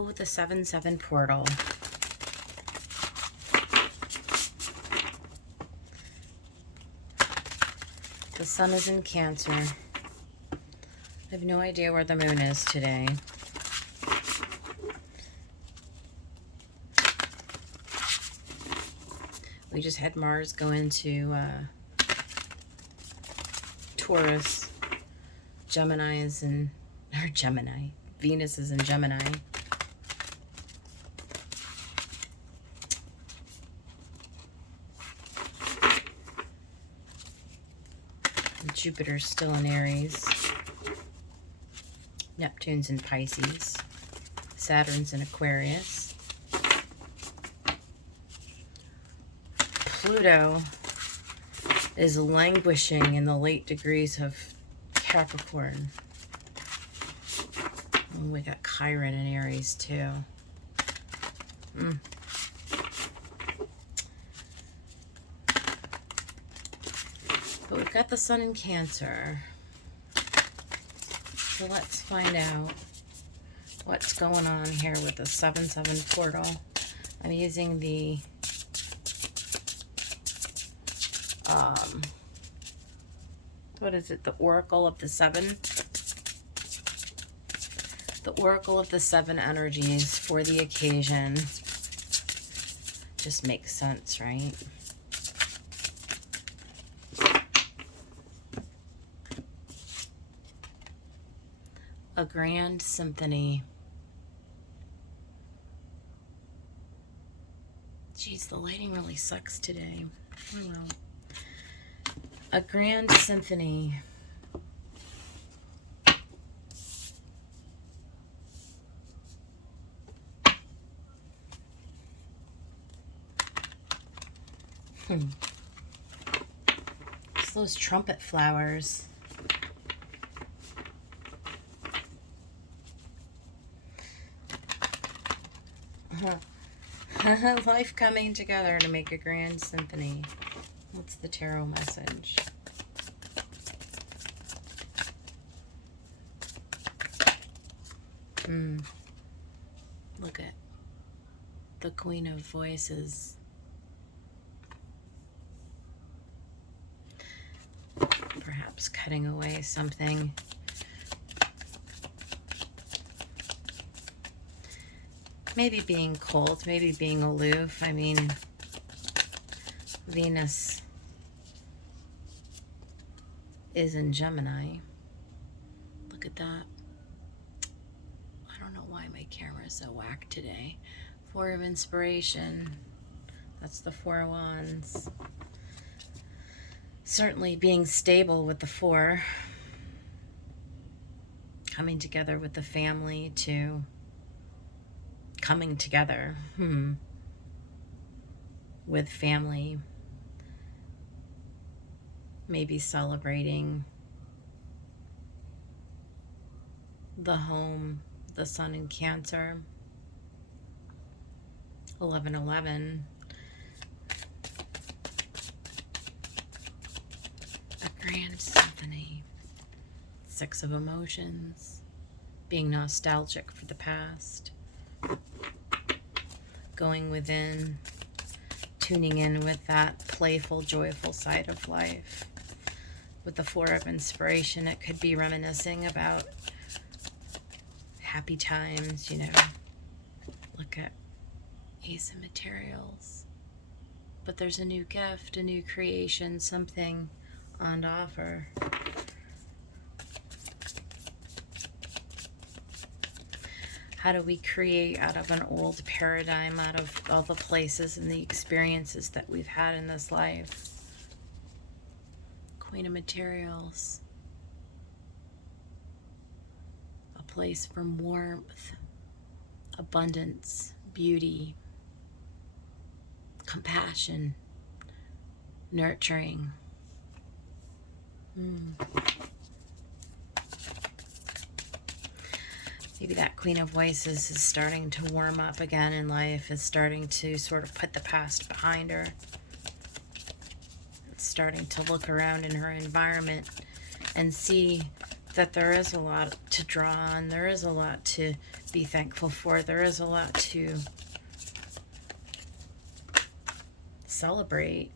Oh, the 7-7 portal. The sun is in Cancer. I have no idea where the moon is today. We just had Mars go into Taurus. Venus is in Gemini. And Jupiter's still in Aries. Neptune's in Pisces. Saturn's in Aquarius. Pluto is languishing in the late degrees of Capricorn. And we got Chiron in Aries too. But we've got the sun in Cancer. So let's find out what's going on here with the 7-7 portal. I'm using the what is it? The Oracle of the Seven. The Oracle of the Seven energies for the occasion. Just makes sense, right? A grand symphony. Geez, the lighting really sucks today. I don't know. A grand symphony. It's those trumpet flowers. Life coming together to make a grand symphony. What's the tarot message? Look at the Queen of Voices. Perhaps cutting away something. Maybe being cold, maybe being aloof. I mean, Venus is in Gemini. Look at that. I don't know why my camera is so whack today. Four of Inspiration. That's the Four of Wands. Certainly being stable with the Four. Coming together with the family to coming together with family, maybe celebrating the home, the sun in Cancer. 11-11. A grand symphony. Six of Emotions. Being nostalgic for the past. Going within, tuning in with that playful, joyful side of life. With the Four of Inspiration, it could be reminiscing about happy times, you know. Look at Ace of Materials. But there's a new gift, a new creation, something on offer. How do we create out of an old paradigm, out of all the places and the experiences that we've had in this life? Queen of Materials. A place from warmth, abundance, beauty, compassion, nurturing. Maybe that Queen of Voices is starting to warm up again in life, is starting to sort of put the past behind her. It's starting to look around in her environment and see that there is a lot to draw on. There is a lot to be thankful for. There is a lot to celebrate.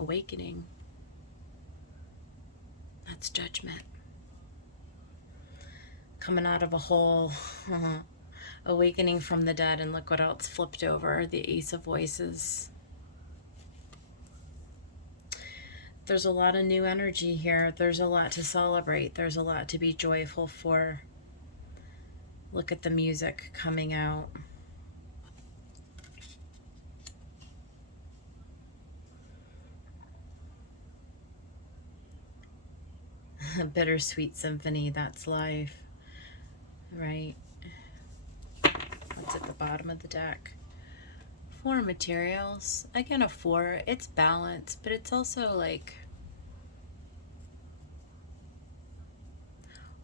Awakening. That's Judgment. Coming out of a hole. Awakening from the dead, and look what else flipped over. The Ace of Voices. There's a lot of new energy here. There's a lot to celebrate. There's a lot to be joyful for. Look at the music coming out. Bittersweet symphony, that's life. Right? What's at the bottom of the deck? 4 materials. Again, a 4. It's balanced, but it's also like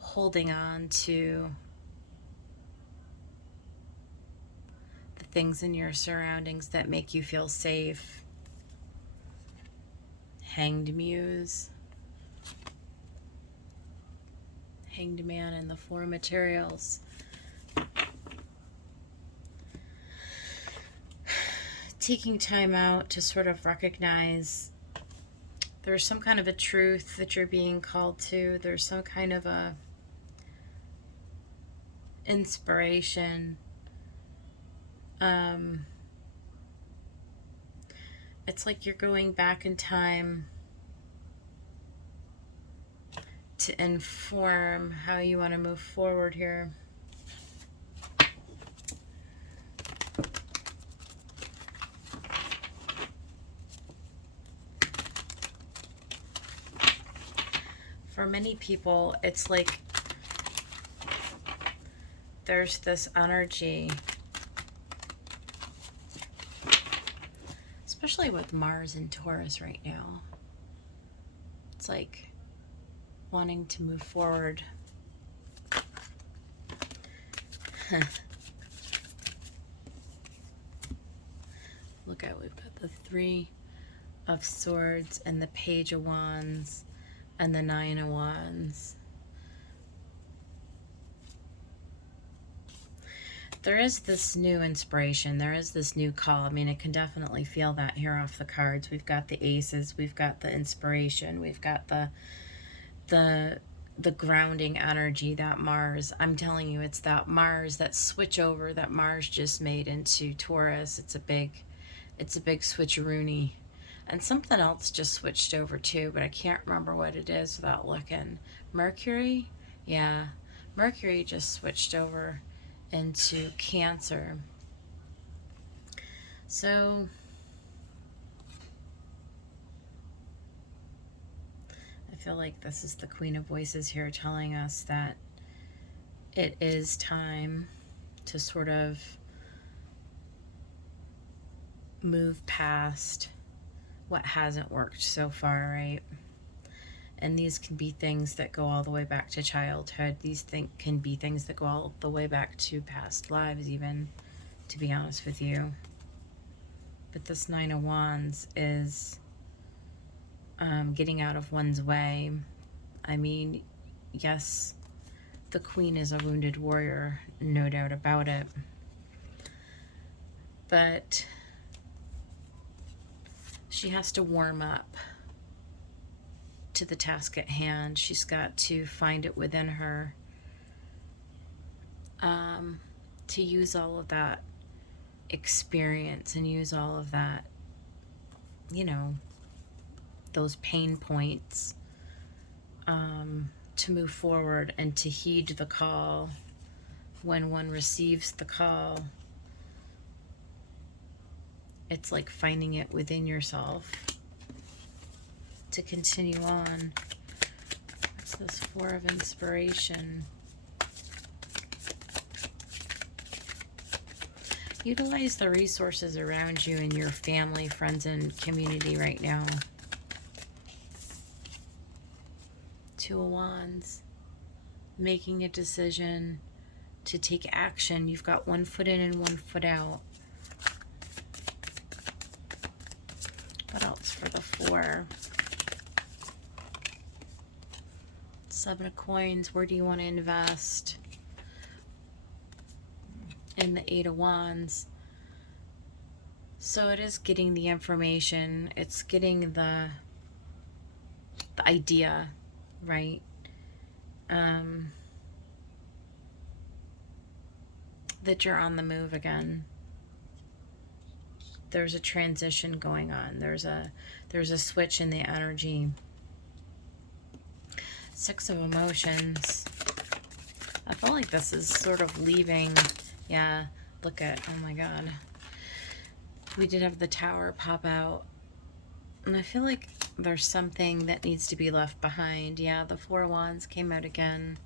holding on to the things in your surroundings that make you feel safe. Hanged Muse. Hanged Man and the 4 materials. Taking time out to sort of recognize there's some kind of a truth that you're being called to. There's some kind of a inspiration. It's like you're going back in time to inform how you want to move forward here. For many people, it's like there's this energy, especially with Mars and Taurus right now. It's like wanting to move forward. Look at, we've got the 3 of Swords and the Page of Wands and the 9 of Wands. There is this new inspiration. There is this new call. I mean, I can definitely feel that here off the cards. We've got the aces. We've got the inspiration. We've got the grounding energy, that Mars. I'm telling you, it's that Mars, that switch over that Mars just made into Taurus. It's a big switcheroony. And something else just switched over too, but I can't remember what it is without looking. Mercury? Yeah. Mercury just switched over into Cancer. So I feel like this is the Queen of Voices here telling us that it is time to sort of move past what hasn't worked so far, right? And these can be things that go all the way back to childhood. These can be things that go all the way back to past lives even, to be honest with you. But this 9 of Wands is getting out of one's way. I mean, yes, the Queen is a wounded warrior, no doubt about it. But she has to warm up to the task at hand. She's got to find it within her to use all of that experience and use all of that, you know, those pain points to move forward and to heed the call when one receives the call. It's like finding it within yourself to continue on. What's this 4 of Inspiration? Utilize the resources around you and your family, friends, and community right now. 2 of Wands. Making a decision to take action. You've got 1 foot in and 1 foot out. What else for the 4? Let's Seven of Coins, where do you want to invest? And the Eight of Wands. So it is getting the information. It's getting the idea, right? That you're on the move again. There's a transition going on. There's a switch in the energy. Six of Emotions. I feel like this is sort of leaving. Yeah, look at, oh my God. We did have the Tower pop out. And I feel like there's something that needs to be left behind. Yeah, the Four of Wands came out again.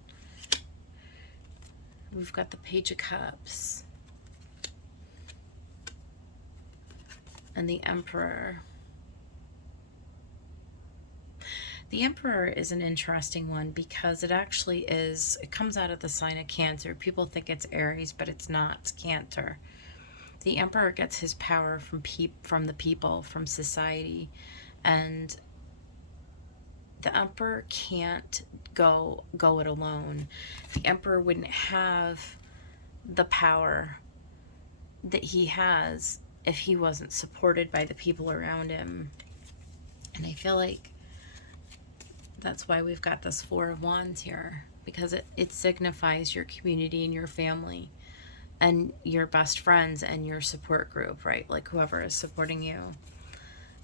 We've got the Page of Cups. And the Emperor. The Emperor is an interesting one because it actually is, it comes out of the sign of Cancer. People think it's Aries, but it's not. It's Cancer. The Emperor gets his power from the people, from society. And the Emperor can't go it alone. The Emperor wouldn't have the power that he has if he wasn't supported by the people around him. And I feel like that's why we've got this Four of Wands here, because it signifies your community and your family and your best friends and your support group, right? Like whoever is supporting you.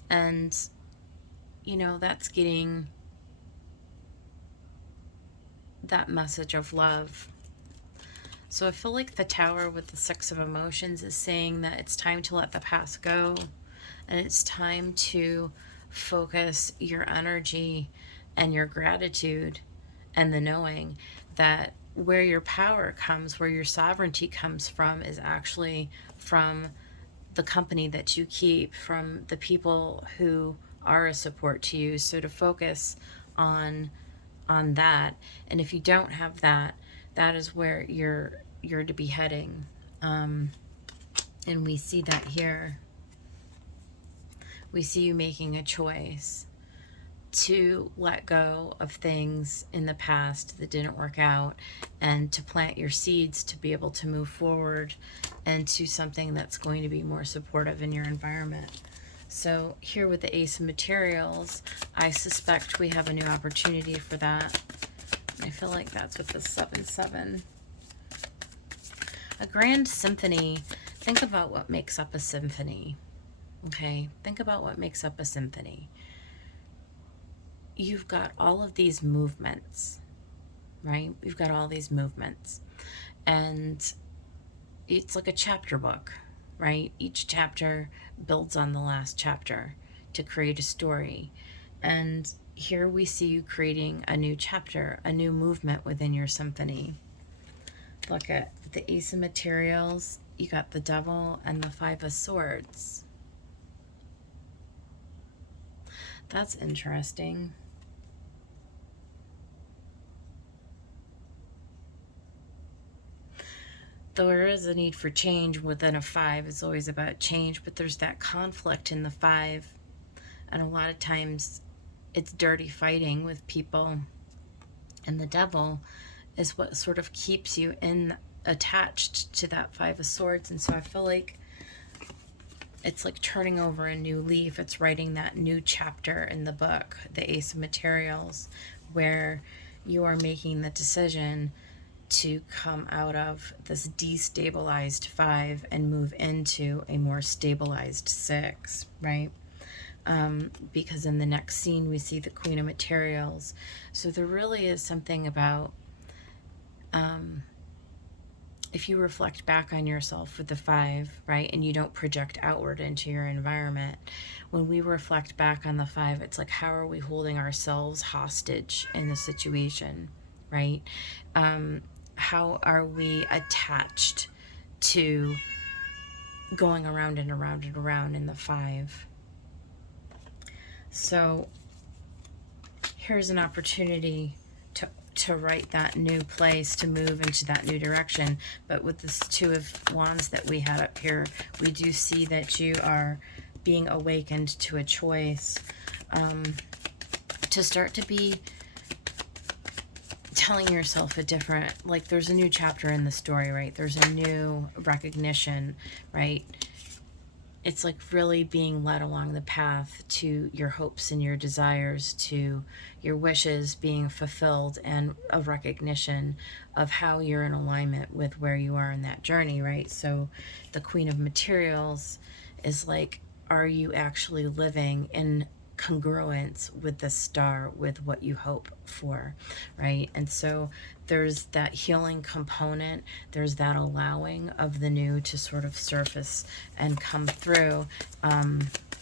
And, you know, that's getting that message of love. So I feel like the Tower with the Six of Emotions is saying that it's time to let the past go, and it's time to focus your energy and your gratitude and the knowing that where your power comes, where your sovereignty comes from, is actually from the company that you keep, from the people who are a support to you. So to focus on that, and if you don't have that, that is where you're to be heading. And we see that here. We see you making a choice to let go of things in the past that didn't work out, and to plant your seeds to be able to move forward into something that's going to be more supportive in your environment. So here with the Ace of Materials, I suspect we have a new opportunity for that. I feel like that's with the 7-7. A grand symphony. Think about what makes up a symphony. Okay, think about what makes up a symphony. You've got all of these movements, right? You've got all these movements. And it's like a chapter book, right? Each chapter builds on the last chapter to create a story. And here we see you creating a new chapter, a new movement within your symphony. Look at the Ace of Materials. You got the Devil and the Five of Swords. That's interesting. There is a need for change within a 5. It's always about change, but there's that conflict in the 5. And a lot of times it's dirty fighting with people. And the Devil is what sort of keeps you attached to that 5 of Swords. And so I feel like it's like turning over a new leaf. It's writing that new chapter in the book, the Ace of Materials, where you are making the decision to come out of this destabilized 5 and move into a more stabilized 6, right? Because in the next scene we see the Queen of Materials. So there really is something about if you reflect back on yourself with the 5, right, and you don't project outward into your environment, when we reflect back on the 5, it's like, how are we holding ourselves hostage in the situation, right? How are we attached to going around and around and around in the 5? So here's an opportunity to write that new place, to move into that new direction. But with this 2 of Wands that we had up here, we do see that you are being awakened to a choice to start to be telling yourself a different, like there's a new chapter in the story, right? There's a new recognition, right? It's like really being led along the path to your hopes and your desires, to your wishes being fulfilled, and a recognition of how you're in alignment with where you are in that journey, right? So the Queen of Materials is like, are you actually living in congruence with the star, with what you hope for, right? And so there's that healing component, there's that allowing of the new to sort of surface and come through,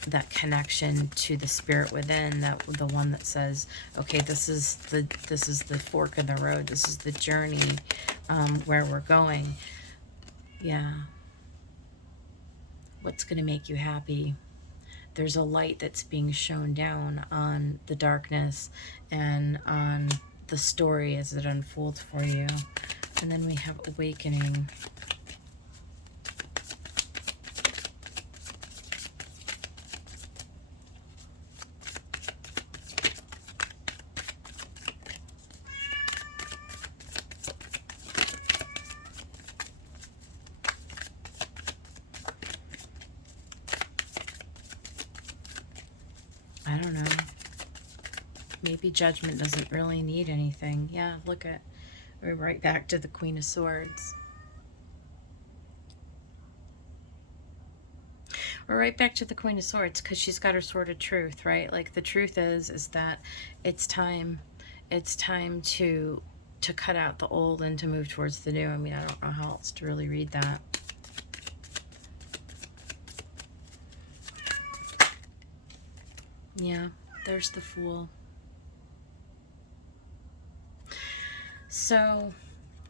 that connection to the spirit within, that the one that says, okay, this is the fork in the road, this is the journey, where we're going. Yeah. What's going to make you happy? There's a light that's being shown down on the darkness and on the story as it unfolds for you. And then we have awakening. I don't know. Maybe judgment doesn't really need anything. Yeah, look at, we're right back to the Queen of Swords. We're right back to the Queen of Swords because she's got her sword of truth, right? Like the truth is that it's time to cut out the old and to move towards the new. I mean, I don't know how else to really read that. Yeah, there's the Fool. So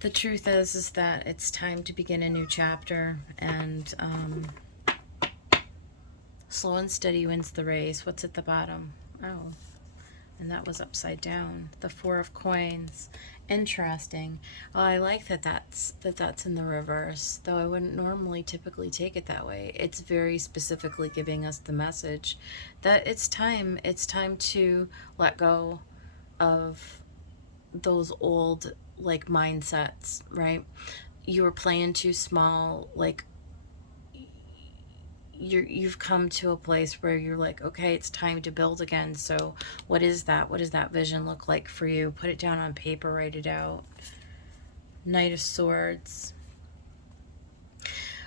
the truth is that it's time to begin a new chapter, and slow and steady wins the race. What's at the bottom? Oh, and that was upside down. The Four of Coins. Interesting. Well, I like that's in the reverse, though I wouldn't normally typically take it that way. It's very specifically giving us the message that it's time to let go of those old like mindsets, right? You were playing too small, like you've come to a place where you're like, okay, it's time to build again. So what is that? What does that vision look like for you? Put it down on paper, write it out. Knight of Swords.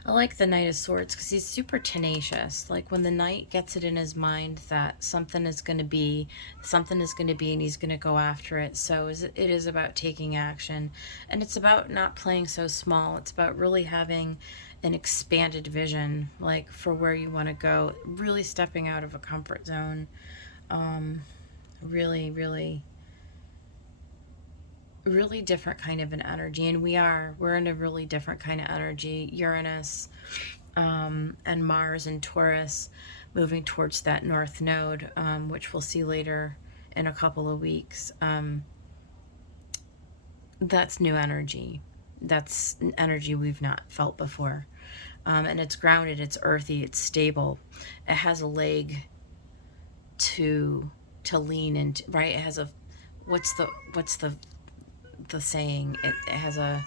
I like the Knight of Swords because he's super tenacious. Like when the knight gets it in his mind that something is going to be, and he's going to go after it. So it is about taking action, and it's about not playing so small. It's about really having an expanded vision, like for where you want to go, really stepping out of a comfort zone. Really, really, really different kind of an energy, and we're in a really different kind of energy. Uranus and Mars and Taurus moving towards that north node, which we'll see later in a couple of weeks. That's new energy. That's energy we've not felt before, and it's grounded, it's earthy, it's stable. It has a leg to lean into, right? It has a, what's the saying? It has a,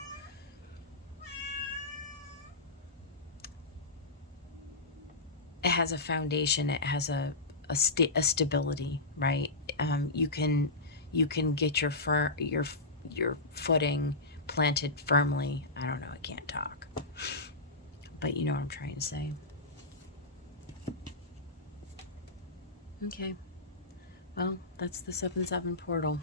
foundation. It has a stability, right? You can get your footing planted firmly. I don't know. I can't talk, but you know what I'm trying to say. Okay. Well, that's the 7/7 portal.